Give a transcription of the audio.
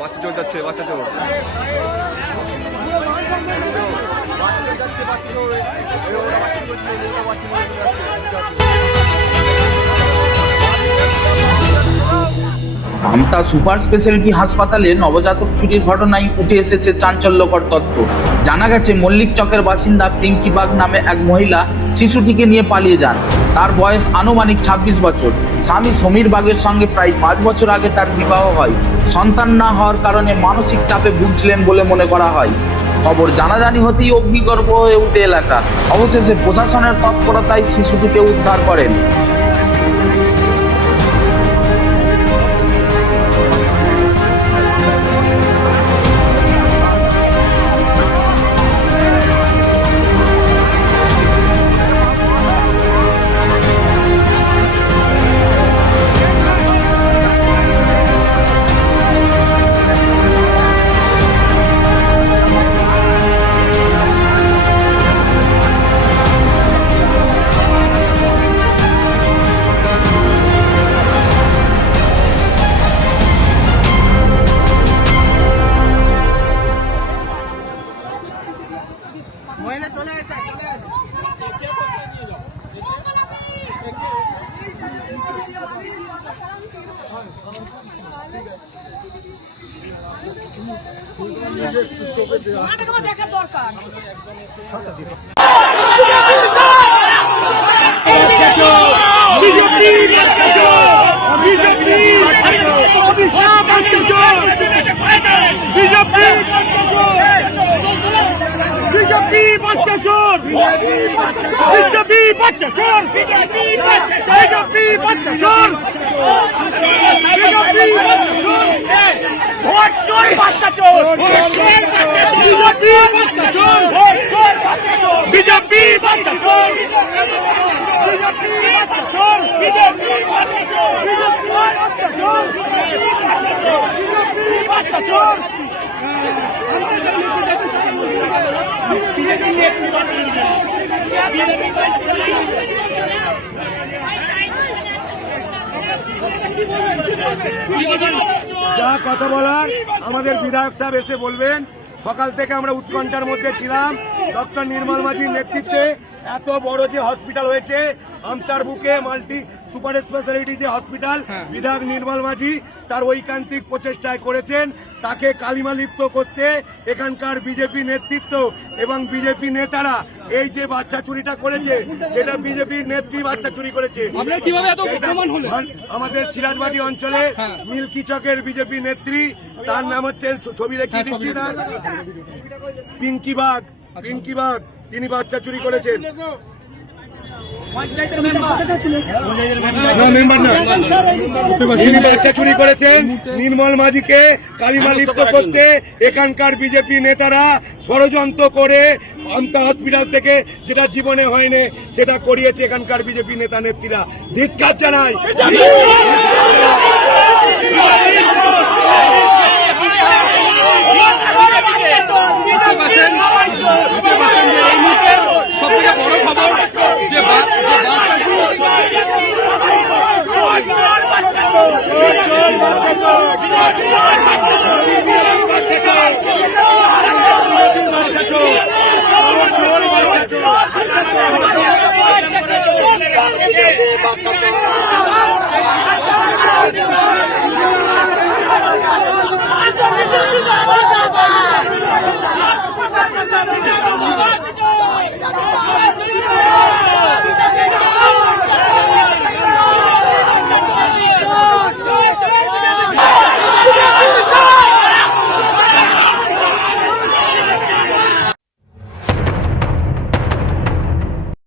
বাচ্চা চোর যাচ্ছে, বাচ্চা চোর আমতা সুপার স্পেশালিটি হাসপাতালে নবজাতক চুরির ঘটনায় উঠে এসেছে চাঞ্চল্যকর তথ্য। জানা গেছে মল্লিক চকের বাসিন্দা পিঙ্কি বাগ নামে এক মহিলা শিশুটিকে নিয়ে পালিয়ে যান। তার বয়স আনুমানিক 26 বছর। স্বামী সমীর বাগের সঙ্গে প্রায় 5 বছর আগে তার বিবাহ হয়। সন্তান না হওয়ার কারণে মানসিক চাপে ভুগছিলেন বলে মনে করা হয়। খবর জানাজানি হতেই অগ্নিগর্ভ হয়ে উঠে এলাকা। অবশেষে প্রশাসনের তৎপরতায় শিশুটিকে উদ্ধার করেন। দেখার দরকার বিজেপি বাচ্চা চোর, বিজেপি বাচ্চা চোর, বিজেপি বাচ্চা চোর, ভোট চোর বাচ্চা চোর, বিজেপি বাচ্চা চোর, বিজেপি বাচ্চা চোর, বিজেপি বাচ্চা চোর, বিজেপি বাচ্চা চোর, বিজেপি বাচ্চা চোর। যা কথা বলার আমাদের বিধায়ক সাহেব এসে বলবেন। সকাল থেকে আমরা উৎকণ্ঠার মধ্যে ছিলাম। ডক্টর নির্মল মাঝির নেতৃত্বে এত বড় যে হসপিটাল হয়েছে আমতার বুকে মাল্টি সুপার স্পেশালিটি যে হসপিটাল, বিধায়ক নির্মল মাঝি তার ঐকান্তিক প্রচেষ্টায় করেছেন। তাকে কালিমালিপ্ত করতে এখানকার বিজেপি নেতৃত্ব এবং বিজেপি নেতারা এই যে বাচ্চা চুরিটা করেছে সেটা বিজেপির নেত্রী বাচ্চা চুরি করেছে। আমাদের সিরাজবাড়ি অঞ্চলে মিল্কি চকের বিজেপি নেত্রী, তার নাম হচ্ছে, ছবি দেখিয়ে দিচ্ছি না, পিঙ্কি বাগ, পিঙ্কি বাগ, তিনি বাচ্চা চুরি করেছেন। তিনি বাচ্চা চুরি করেছেন। নির্মল মাঝিকে কালিমালিপ্ত করতে এখানকার বিজেপি নেতারা ষড়যন্ত্র করে আমতা হসপিটাল থেকে যেটা জীবনে হয়নি সেটা করিয়েছে এখানকার বিজেপি নেতা নেত্রীরা। ধিক্কার জানাই। সবথেকে বড় খবর যে বাচ্চা